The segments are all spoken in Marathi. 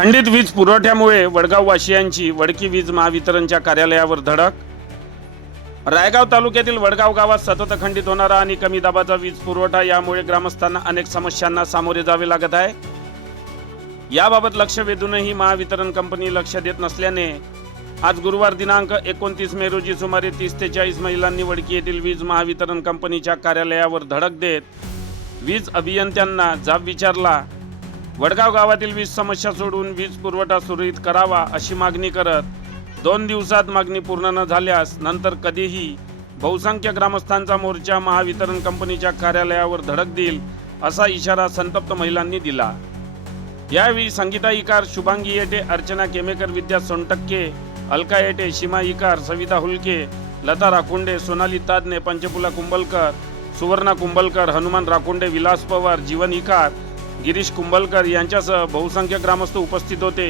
खंडित वीज पुरवठ्यामुळे वडगाववासियांची वडकी वीज महावितरणच्या कार्यालयावर धडक? रायगाव तालुक्यातील वडगाव गावात सतत खंडित होणारा आणि कमी दाबाचा वीज पुरवठा यामुळे ग्रामस्थांना अनेक समस्यांना सामोरे जावे लागत आहे. याबाबत लक्ष वेधूनही महावितरण कंपनी लक्ष देत नसल्याने आज गुरुवार दिनांक एकोणतीस मे रोजी सुमारे तीस ते चाळीस महिलांनी वडकी येथील वीज महावितरण कंपनीच्या कार्यालयावर धडक देत वीज अभियंत्यांना जाब विचारला. वडगाव गावातील वीज समस्या सोडून वीज पुरवठा सुरळीत करावा अशी मागणी करत दोन दिवसात मागणी पूर्ण न झाल्यास नंतर कधीही बहुसंख्य ग्रामस्थांचा मोर्चा महावितरण कंपनीच्या कार्यालयावर धडक देईल असा इशारा संतप्त महिलांनी दिला. यावेळी संगीता इकार शुभांगी येटे अर्चना केमेकर विद्या सोनटक्के अलका येटे सीमा इकार सविता हुलके लता राखोंडे सोनाली तादने पंचफुला कुंभलकर सुवर्णा कुंभलकर हनुमान राखोंडे विलास पवार जीवन इकार गिरीश कुंभलकर यांच्यासह बहुसंख्य ग्रामस्थ उपस्थित होते.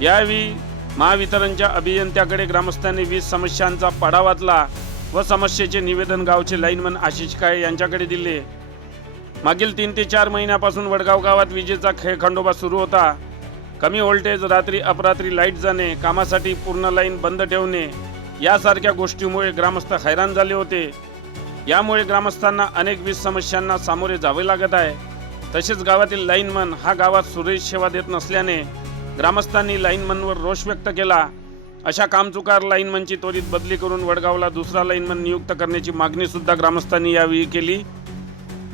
यावेळी महावितरणच्या अभियंत्याकडे ग्रामस्थांनी वीज समस्यांचा पाडा वाचला व समस्येचे निवेदन गावचे लाईनमन आशिष काळे यांच्याकडे दिले. मागील तीन ते चार महिन्यापासून वडगाव गावात विजेचा खेळखंडोबा सुरू होता. कमी व्होल्टेज रात्री अपरात्री लाइट जाणे कामासाठी पूर्ण लाईन बंद ठेवणे यासारख्या गोष्टीमुळे ग्रामस्थ हैराण झाले होते. यामुळे ग्रामस्थांना अनेक वीज समस्यांना सामोरे जावे लागत आहे. तसेच गावातील लाईनमन हा गावात सुरळीत सेवा देत नसल्याने ग्रामस्थांनी लाईनमनवर रोष व्यक्त केला. अशा कामचुकार लाईनमनची त्वरित बदली करून वडगावला दुसरा लाईनमन नियुक्त करण्याची मागणीसुद्धा ग्रामस्थांनी यावेळी केली.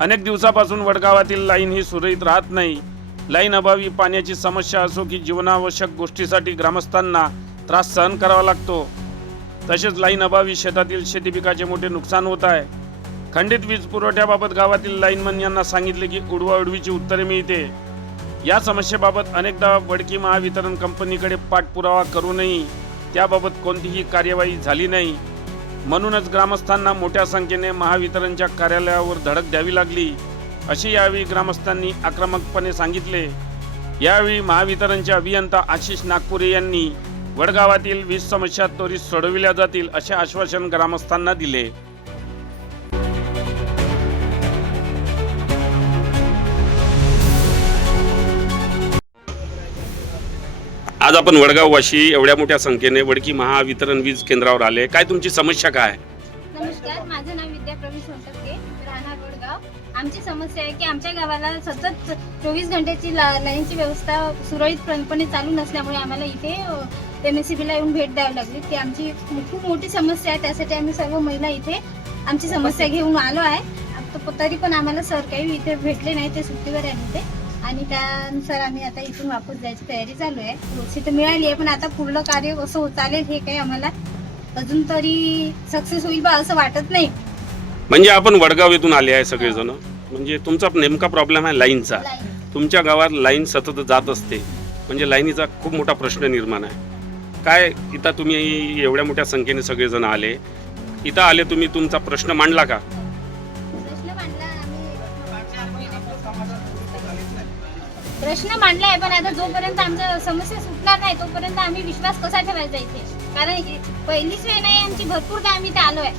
अनेक दिवसापासून वडगावातील लाईन ही सुरळीत राहत नाही. लाईन अभावी पाण्याची समस्या असो की जीवनावश्यक गोष्टीसाठी ग्रामस्थांना त्रास सहन करावा लागतो. तसेच लाईन अभावी शेतातील शेती पिकाचे मोठे नुकसान होत आहे. खंडित वीज पुरवठ्याबाबत गावातील लाईनमन यांना सांगितले की उडवाउडवीची उत्तरे मिळते. या समस्येबाबत अनेकदा वडकी महावितरण कंपनीकडे पाठपुरावा करूनही त्याबाबत कोणतीही कार्यवाही झाली नाही. म्हणूनच ग्रामस्थांना मोठ्या संख्येने महावितरणच्या कार्यालयावर धडक द्यावी लागली अशी यावेळी ग्रामस्थांनी आक्रमकपणे सांगितले. यावेळी महावितरणचे अभियंता आशिष नागपुरे यांनी वडगावातील वीज समस्या त्वरित सोडविल्या जातील असे आश्वासन ग्रामस्थांना दिले. आज आपण वडगाववाशी एवढ्या मोठ्या संख्येने वडकी महावितरण वीज केंद्रावर आले. काय तुमची समस्या काय आहे? नमस्कार माझं नाव विद्या प्रवीण सोनटक्के राहणार वडगाव. आमची समस्या आहे की आमच्या गावाला सतत चोवीस घंट्याची ला लाईनची व्यवस्था सुरळीतपणे चालू नसल्यामुळे आम्हाला इथे एम एस सी बीला येऊन भेट द्यावी लागली. ती आमची खूप मोठी समस्या आहे. त्यासाठी आम्ही सर्व महिला इथे आमची समस्या घेऊन आलो आहे. तरी पण आम्हाला सर काही इथे भेटले नाही. ते सुट्टीवर आहे इथे. आणि त्यानुसार आम्ही आता इथून वापस जायची तयारी चालू आहे. रोजची तर मिळाली आहे पण आता पुढलं कार्य कसं होत चालेल हे काही आम्हाला अजून तरी सक्सेस होईल बा असं वाटत नाही. म्हणजे आपण वडगाव येथून आले आहे सगळेजण. म्हणजे तुमचा नेमका प्रॉब्लेम आहे लाईनचा. तुमच्या गावात लाईन सतत जात असते. म्हणजे लाईनीचा खूप मोठा प्रश्न निर्माण आहे. काय इथं तुम्ही एवढ्या मोठ्या संख्येने सगळेजण आले? इथं आले तुम्ही तुमचा प्रश्न मांडला का? प्रश्न मांडला आहे पण आता जोपर्यंत आमच्या समस्या सुटणार नाही तोपर्यंत आम्ही विश्वास कसा ठेवायचा इथे? कारण पहिलीच वेळ नाही आमची भरपूरदा आम्ही इथे आलोय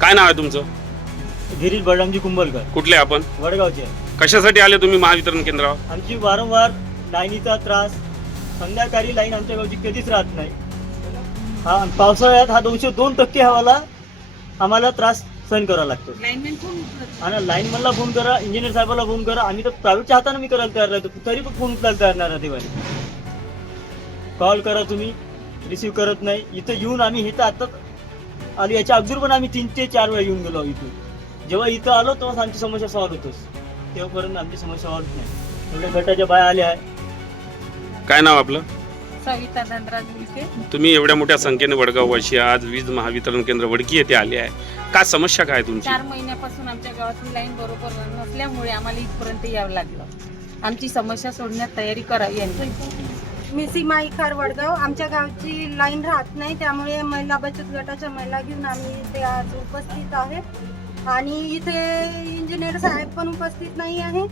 काय नाव आहे तुमचं? गिरीश बळरामजी कुंभलकर. कुठले आपण? वडगावचे. आहे. कशासाठी आले तुम्ही महावितरण केंद्रावर? आमची वारंवार लाईनीचा त्रास संध्याकाळी लाईन आमच्या गावची कधीच राहत नाही. हा पावसाळ्यात हा दोनशे दोन टक्के हवाला आम्हाला त्रास सहन करावा लागतो. आणि लाईन मला फोन करा इंजिनियर साहेबाला फोन करा आम्ही तर प्रायव्हेटच्या हाताने मी करायला तयार राहतो. तरी पण फोन उचलायला तयार नाही राहते कॉल करा तुम्ही रिसीव करत नाही. इथं येऊन आम्ही इथं आता आलो याच्या अगोदर पण आम्ही तीन ते चार वेळा येऊन गेलो इथून. जेव्हा इथं आलो तेव्हाच आमची समस्या सॉल्व्ह होतोच तेव्हापर्यंत आमची समस्या सॉल्व्ह नाही. एवढ्या गटाच्या बाया आल्या. आहे काय नाव आपलं? सविता विखे तुम्ही एवढ्या मोठ्या संख्येने वडगाववाशी आज वीज महावितरण केंद्र वडकी येथे आले आहे. काय समस्या काय तुमची? चार महिन्यापासून आमच्या गावातून लाईन बरोबर नसल्यामुळे आम्हाला इथपर्यंत यावं लागलं. आमची समस्या सोडण्यात तयारी करावी यांनी. मी सीमा इखार वडगाव आमच्या गावची लाईन राहत नाही त्यामुळे महिला बचत गटाच्या महिला घेऊन आम्ही इथे आज उपस्थित आहे. आणि इथे इंजिनियर साहेब पण उपस्थित नाही आहे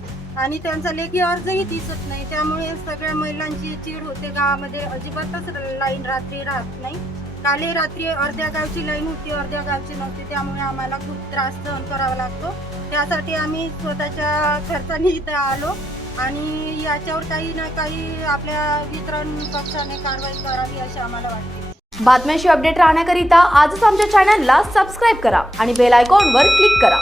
आणि त्यांचा लेखी अर्जही दिसत नाही. त्यामुळे सगळ्या महिलांची चीड होते. गावामध्ये अजिबातच लाईन रात्री राहत नाही. काले रात्री अर्ध्या गावची लाईन होती अर्ध्या गावची नव्हती. त्यामुळे आम्हाला खूप त्रास सहन करावा लागतो. त्यासाठी आम्ही स्वतःच्या खर्चाने इथे आलो आणि याच्यावर काही ना काही आपल्या वितरण पक्षाने कारवाई करावी अशी आम्हाला वाटते. बातम्याशी अपडेट राहण्याकरिता आजच आमच्या चॅनलला सबस्क्राईब करा आणि बेल आयकॉनवर क्लिक करा.